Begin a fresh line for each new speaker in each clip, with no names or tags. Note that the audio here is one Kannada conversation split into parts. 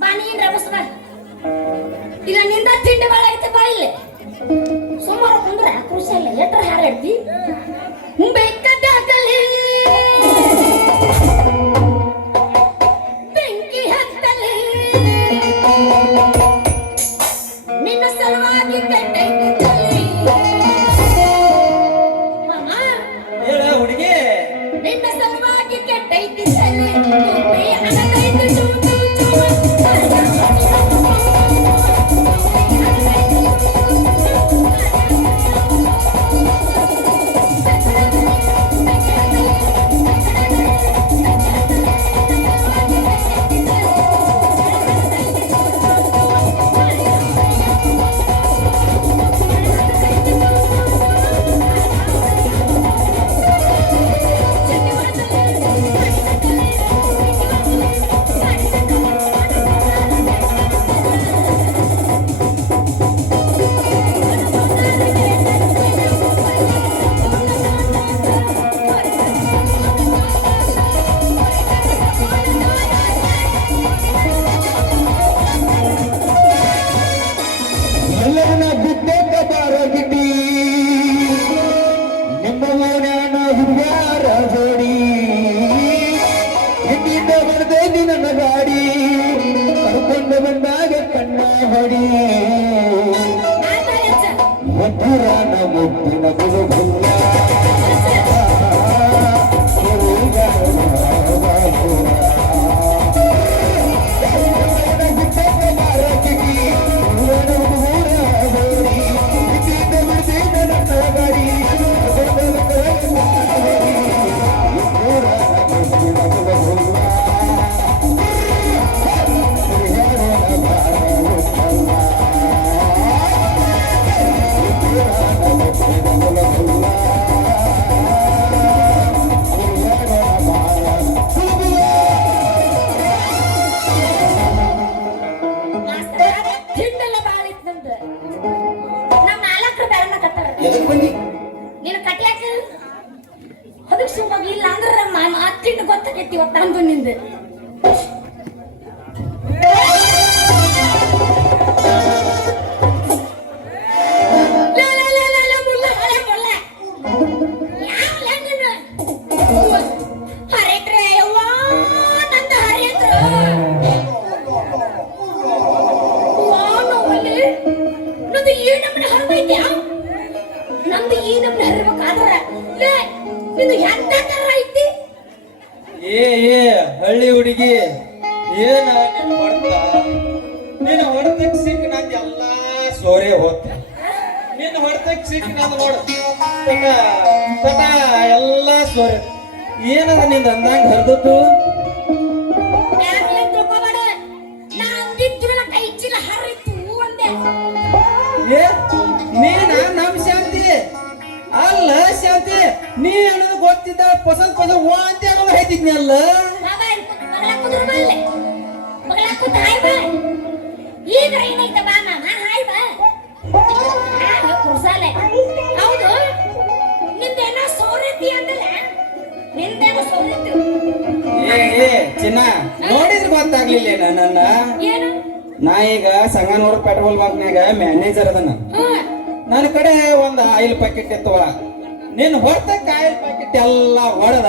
ಬಾ ನೀನ್ ರಮಸ್ ಇಲ್ಲ, ನಿಂದ ತಿಂಡಿ ಬಾಳ ಐತೆ ಬಾ ಇಲ್ಲಿ. ಸುಮಾರು ಕುಂದ್ರ ಕೃಷಿ ಎಲ್ಲ ಎಟ್ರ ಹಾರಾಡ್ತಿ? ಬೆಕ್ಕದಾಗಲಿ ನಿನ್ನ
ಗಾಡಿ ಕರ್ಕೊಂಡು ಬಂದಾಗ ಕಣ್ಣ ಹೊಡಿ.
ಮಧುರ ಮುದ್ದಿನ ಬುಗುಬು കെട്ടി
ഒട്ടാൻ പൊന്നുണ്ട് ಹಳ್ಳಿ ಹುಡುಗಿ ಏನ ನಿನ್ ಹೊಡೆತ? ನಿನ್ನ ಹೊಡೆತಕ್ಕೆ ಸಿಕ್ಕ ನಂದು ಎಲ್ಲ ಸೋರೆ ಹೋಗ್ತೆ ನಿನ್ನ ಹೊಡೆದಕ್ಕೆ ಸಿಕ್ಕ ನಂದು ನೋಡ. ತಟ ಎಲ್ಲ ಸೋರೆ. ಏನದ ನಿಂದ ಅಂದಂಗ ಹರಿದದ್ದು? ನೀನ ನಮ್ ಶಾಂತಿ? ಅಲ್ಲ ಶಾಂತಿ ನೀ ಹೇಳೋದು ಗೊತ್ತಿದ್ದ ಪಸಂದ್ ಪಸಂದ್ ವಾ ಅಂತ ಅನ್ನೋದು ಹೇಳ್ತಿದ್ನಿ ಅಲ್ಲ
ಬಾಬಾ, ಇಲ್ಲಿ ಕೂತ್ ಬಗಲಾಗ್ ಕುಂದ್ರು ಬಾ ಇಲ್ಲಿ. ಬಗಲಾಗ್ ಕೂತ್ ಹಾಯ್ ಬಾ. ಈಗ ಏನೈತೆ ಬಾ ಮಾಮ, ಹಾಯ್ ಬಾ. ಆ, ಕುರ್ಸಾಲೆ. ಹೌದು. ನಿಂದೇನೋ ಸೋರೈತಿ ಅಂದಲ್ಲ ನಿಂದೇನೋ ಸೋರೈತಿ
ಏ ಏ ಚಿನ್ನ ನೋಡಿದ್ರೆ ಗೊತ್ತಾಗ್ಲಿಲ್ಲ ನನ್ನ. ನಾ ಈಗ ಸಂಗನೂರ್ ಪೆಟ್ರೋಲ್ ಬಂಕ್ನ್ಯಾಗ ಮ್ಯಾನೇಜರ್
ಅದನ.
ನನ್ನ ಕಡೆ ಒಂದ್ ಆಯಿಲ್ ಪ್ಯಾಕೆಟ್ ಇತ್ತವ ನಿನ್ ಹೊರತಕ್ಕ ಆಯಿಲ್ ಪ್ಯಾಕೆಟ್ ಎಲ್ಲ ಹೊಡೆದ.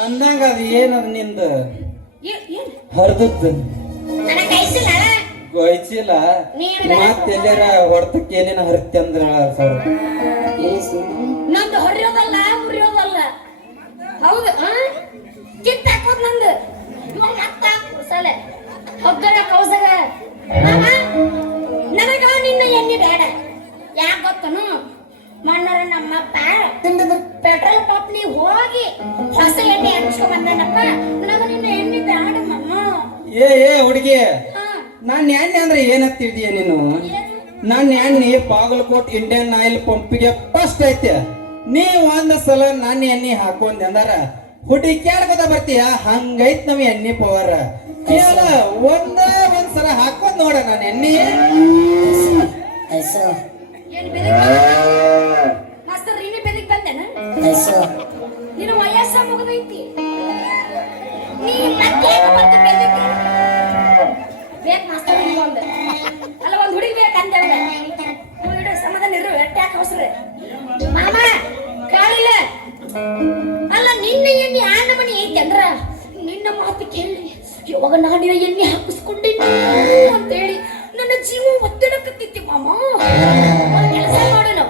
ಅಂದಂಗ ಅದು ಏನದ ನಿಂದ? ಹರಿದದ್ದು.
ನನ್ನ ಕೈಸಿಲ್ಲ
ಗೊಯ್ಚಿಲ್ಲ
ನೀನು
ಮತ್ ಎಲ್ಲಾರ ಹೊರತಕ್ಕ ಏನೇನ ಹರಿತಿ ಅಂದ್ರ ಸರ್?
ನಂದು ಹೊರಿಯೋದಲ್ಲ ಮುರಿಯೋದಲ್ಲ. ಹೌದು ಆ? ಕಿತ್ತ ಹಾಕೋದ್ ನಂದು. ಇವಾಗ ಮತ್ತ ಕುರ್ಸಲೆ ಹೊಗ್ಗರ ಕೌಸಗ ನನಗ ನಿನ್ನ ಎಣ್ಣೆ ಬೇಡ. ಯಾಕೆ ಗೊತ್ತನು? ಮಣ್ಣರ ನಮ್ಮಪ್ಪ ಪೆಟ್ರೋಲ್ ಪಂಪ್ನಿ ಹೋಗಿ ಹೊಸ ಎಣ್ಣೆ ಹಚ್ಕೊಂಡ್ ಬಂದನಪ್ಪ. ನನಗ ನಿನ್ನ ಎಣ್ಣೆ ಬೇಡ ಮಮ್ಮ
ಏ ಏ ಹುಡುಗಿ.
ನನ್ನ
ನಾನ್ ಎಣ್ಣೆ ಅಂದ್ರೆ ಏನಂತ ನೀನು? ನನ್ನ ಎಣ್ಣೆ ಬಾಗಲಕೋಟ್ ಇಂಡಿಯನ್ ಆಯಿಲ್ ಪಂಪಿಗೆ ಫಸ್ಟ್ ಐತೆ. ನೀ ಒಂದ್ ಸಲ ನನ್ನ ಎಣ್ಣೆ ಹಾಕೊಂಡ್ ಅಂದಾರ. ಹುಡುಕ್ಯಾಡ್ಕೊತ ಬರ್ತೀಯ? ಹಂಗೈತ್ ನಮ್ ಎಣ್ಣೆ ಪವರ್. ಕೇಳ ಒಂದ ಒಂದ್ ಸಲ ಹಾಕೊಂಡ್ ನೋಡ ನಾನು ಎಣ್ಣೆ.
ನೀನೇ ಬೆದಕ್ ಬಂದೇನ? ಮಾತು ಕೇಳಿ ಯಾವಾಗ ನಾನಿರ ಎಣ್ಣೆ ಅಂತ ಅಂತೇಳಿ ನನ್ನ ಜೀವ ಒತ್ತಡಕತ್ತಿತ್ತು ಮಾಮ. ಕೆಲಸ ಮಾಡೋಣ.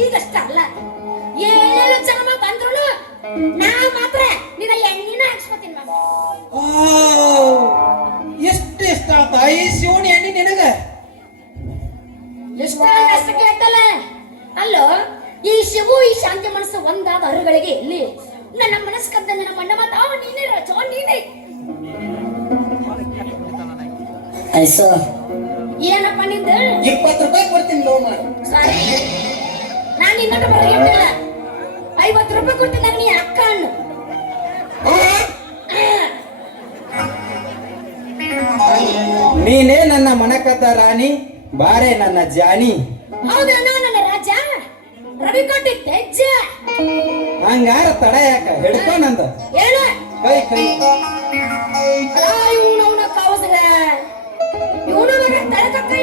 ಈಗಷ್ಟ ಅಲ್ಲ. ಏಳು ಜನ್ಮ ಬಂದ್ರು ನಾ ಮಾತ್ರ ನಿನ್ನ ಎಣ್ಣಿನ ಹಾಕ್ಸ್ಕೊತೀನಿ ಮಾಮ.
ಎಷ್ಟು ಇಷ್ಟ ಆತ? ಈ ಶಿವಣಿ ಎಣ್ಣೆ ನಿನಗ?
ಎಷ್ಟು ಕೇಳ್ತಲ್ಲ ಅಲ್ಲೋ ಈ ಶಿವು ಈ ಶಾಂತಿ ಮನಸ್ಸು ಒಂದಾದ ಅರುಗಳಿಗೆ ಇಲ್ಲಿ ನನ್ನ ಮನಸ್ಸು ಕದ್ದ ನನ್ನ ಮಣ್ಣ ಮಾತ ಅವ ನೀನೇ ರಚೋ ನೀನೇ.
ಐಸು
ಏನಪ್ಪ ನಿಂದ?
ಇಪ್ಪತ್ತು ರೂಪಾಯಿ ಕೊಡ್ತೀನಿ ಲೋ
ಸಾರಿ. ನಾನು ಇನ್ನೊಂದು ಬರೆಯಿಲ್ಲ ಐವತ್ತು ರೂಪಾಯಿ ಕೊಡ್ತೀನಿ ನಾನು ನೀ ಅಕ್ಕ ಅಣ್ಣು
ನೀನೇ ನನ್ನ ಮನಕದ ರಾಣಿ ಬಾರೆ ನನ್ನ ಜಾನಿ.
ಹೌದಾ ನನ್ನ
ಹಂಗಾರ ತಡ ಯಾಕ? ಹಿಡ್ಕೊ ನಂದ
ಹೇಳು.
ಕೈ ಕೈ.
ಇವನವನ ಕಾವಸಗ ತಡಕ ಕೈ